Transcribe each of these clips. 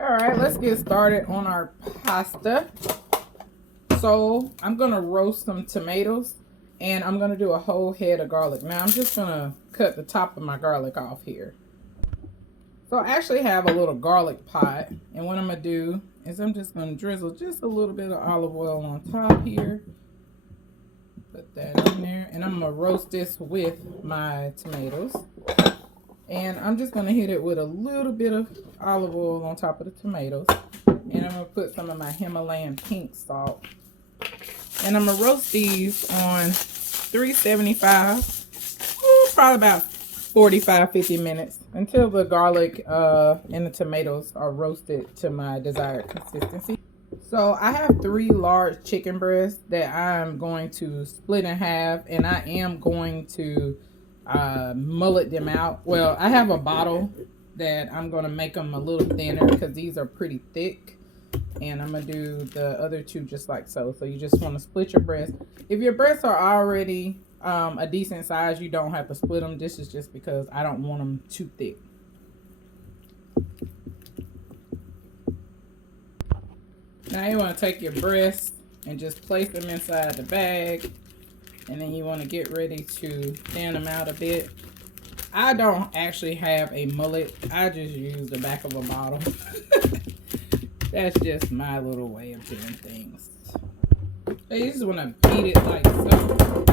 All right, let's get started on our pasta. So I'm gonna roast some tomatoes and I'm gonna do a whole head of garlic. Now I'm just gonna cut the top of my garlic off here. So I actually have a little garlic pot, and what I'm gonna do is I'm just gonna drizzle just a little bit of olive oil on top here. Put that in there, and I'm gonna roast this with my tomatoes. And I'm just gonna hit it with a little bit of olive oil on top of the tomatoes. And I'm gonna put some of my Himalayan pink salt. And I'm gonna roast these on 375, probably about 45-50 minutes until the garlic and the tomatoes are roasted to my desired consistency. So I have 3 large chicken breasts that I'm going to split in half, and I am going to mullet them out. Well, I have a bottle that I'm going to make them a little thinner because these are pretty thick, and I'm going to do the other 2 just like so. So you just want to split your breasts. If your breasts are already a decent size, you don't have to split them. This is just because I don't want them too thick. Now you want to take your breasts and just place them inside the bag, and then you want to get ready to thin them out a bit. I don't actually have a mullet. I just use the back of a bottle. That's just my little way of doing things. So you just want to beat it like so.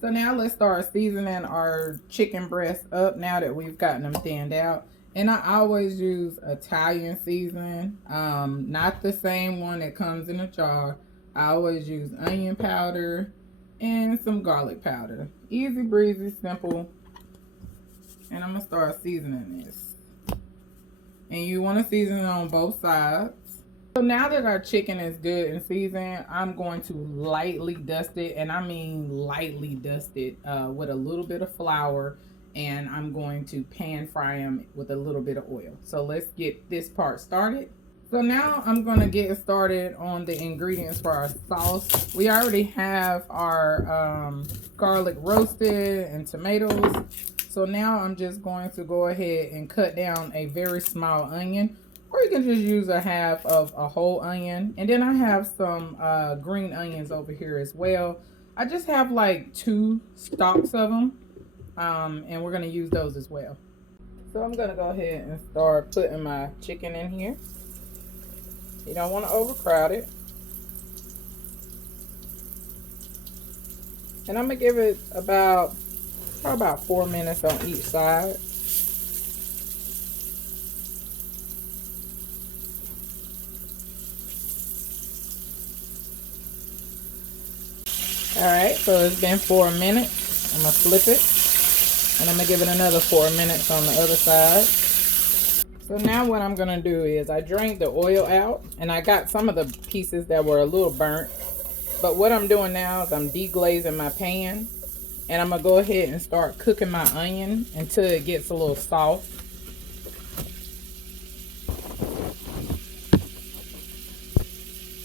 So now let's start seasoning our chicken breasts up now that we've gotten them thinned out. And I always use Italian seasoning, not the same one that comes in a jar. I always use onion powder and some garlic powder. Easy breezy, simple. And I'm going to start seasoning this. And you want to season it on both sides. So now that our chicken is good and seasoned, I'm going to lightly dust it, and I mean lightly dust it with a little bit of flour, and I'm going to pan fry them with a little bit of oil. So let's get this part started. So now I'm going to get started on the ingredients for our sauce. We already have our garlic roasted and tomatoes. So now I'm just going to go ahead and cut down a very small onion. Or you can just use a half of a whole onion. And then I have some green onions over here as well. I just have like 2 stalks of them. And we're going to use those as well. So I'm going to go ahead and start putting my chicken in here. You don't want to overcrowd it. And I'm going to give it about 4 minutes on each side. Alright, so it's been 4 minutes. I'm going to flip it. And I'm going to give it another 4 minutes on the other side. So now what I'm going to do is I drained the oil out. And I got some of the pieces that were a little burnt. But what I'm doing now is I'm deglazing my pan. And I'm going to go ahead and start cooking my onion until it gets a little soft.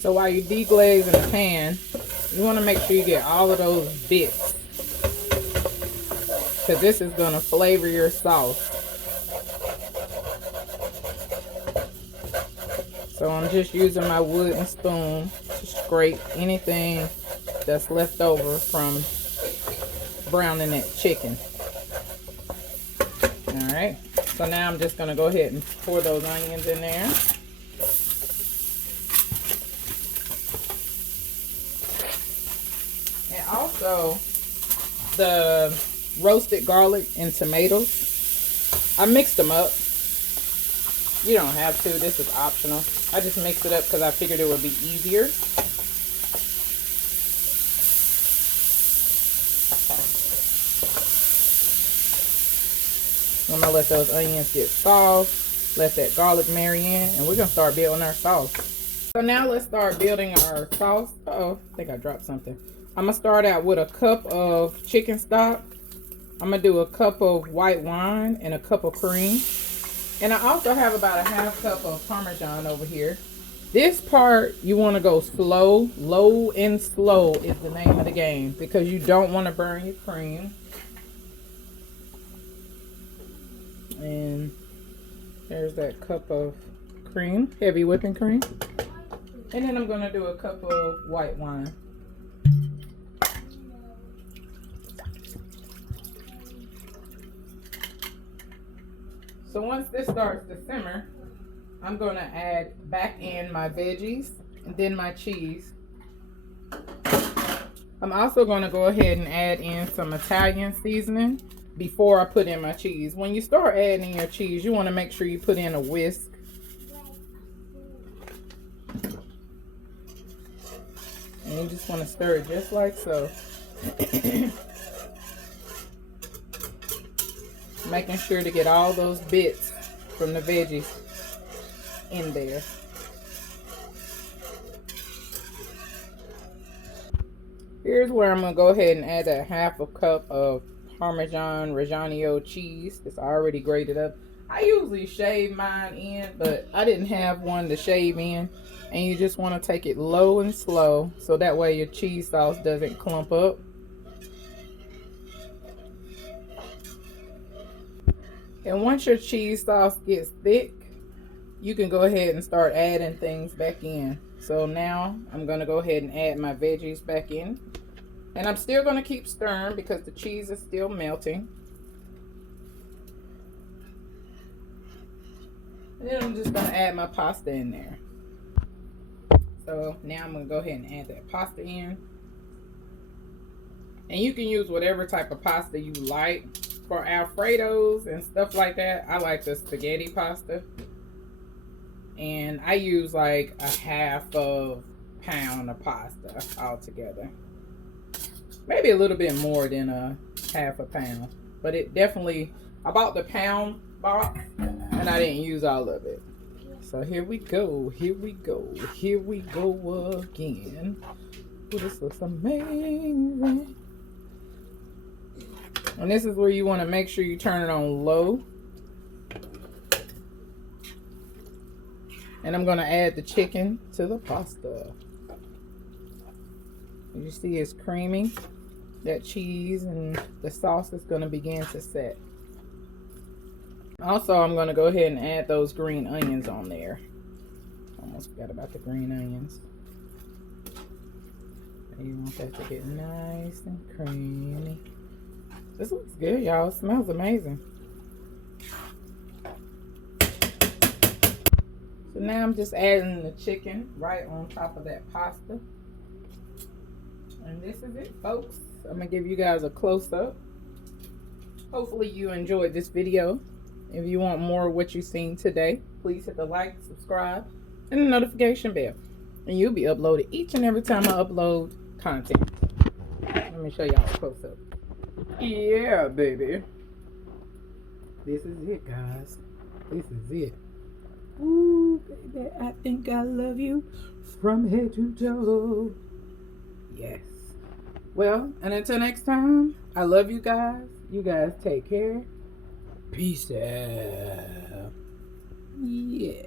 So while you're deglazing the pan, you want to make sure you get all of those bits, because this is going to flavor your sauce. So I'm just using my wooden spoon to scrape anything that's left over from browning that chicken. Alright, so now I'm just going to go ahead and pour those onions in there. Also, the roasted garlic and tomatoes, I mixed them up. You don't have to, this is optional. I just mixed it up because I figured it would be easier. I'm going to let those onions get soft, let that garlic marry in, and we're going to start building our sauce. So now let's start building our sauce. Uh-oh, I think I dropped something. I'm going to start out with a cup of chicken stock. I'm going to do a cup of white wine and a cup of cream. And I also have about a half cup of Parmesan over here. This part, you want to go slow. Low and slow is the name of the game, because you don't want to burn your cream. And there's that cup of cream, heavy whipping cream. And then I'm gonna do a cup of white wine. So once this starts to simmer, I'm gonna add back in my veggies and then my cheese. I'm also gonna go ahead and add in some Italian seasoning before I put in my cheese. When you start adding in your cheese, you wanna make sure you put in a whisk. And you just wanna stir it just like so. Making sure to get all those bits from the veggies in there. Here's where I'm gonna go ahead and add that half a cup of Parmesan Reggiano cheese. It's already grated up. I usually shave mine in, but I didn't have one to shave in. And you just want to take it low and slow so that way your cheese sauce doesn't clump up. And once your cheese sauce gets thick, you can go ahead and start adding things back in. So now I'm going to go ahead and add my veggies back in. And I'm still going to keep stirring because the cheese is still melting. And then I'm just going to add my pasta in there. So now I'm going to go ahead and add that pasta in. And you can use whatever type of pasta you like. For Alfredos and stuff like that, I like the spaghetti pasta. And I use like a half of pound of pasta altogether. Maybe a little bit more than a half a pound. But it definitely, I bought the pound box and I didn't use all of it. So here we go, here we go, here we go again. Oh, this looks amazing. And this is where you want to make sure you turn it on low. And I'm going to add the chicken to the pasta. You see it's creamy. That cheese and the sauce is going to begin to set. Also, I'm going to go ahead and add those green onions on there. Almost forgot about the green onions. And you want that to get nice and creamy. This looks good, y'all. It smells amazing. So now I'm just adding the chicken right on top of that pasta. And this is it, folks. I'm going to give you guys a close-up. Hopefully you enjoyed this video. If you want more of what you've seen today, please hit the like, subscribe, and the notification bell. And you'll be uploaded each and every time I upload content. Let me show y'all a close-up. Yeah, baby. This is it, guys. This is it. Ooh, baby, I think I love you from head to toe. Yes. Well, and until next time, I love you guys. You guys take care. Peace out. Yeah.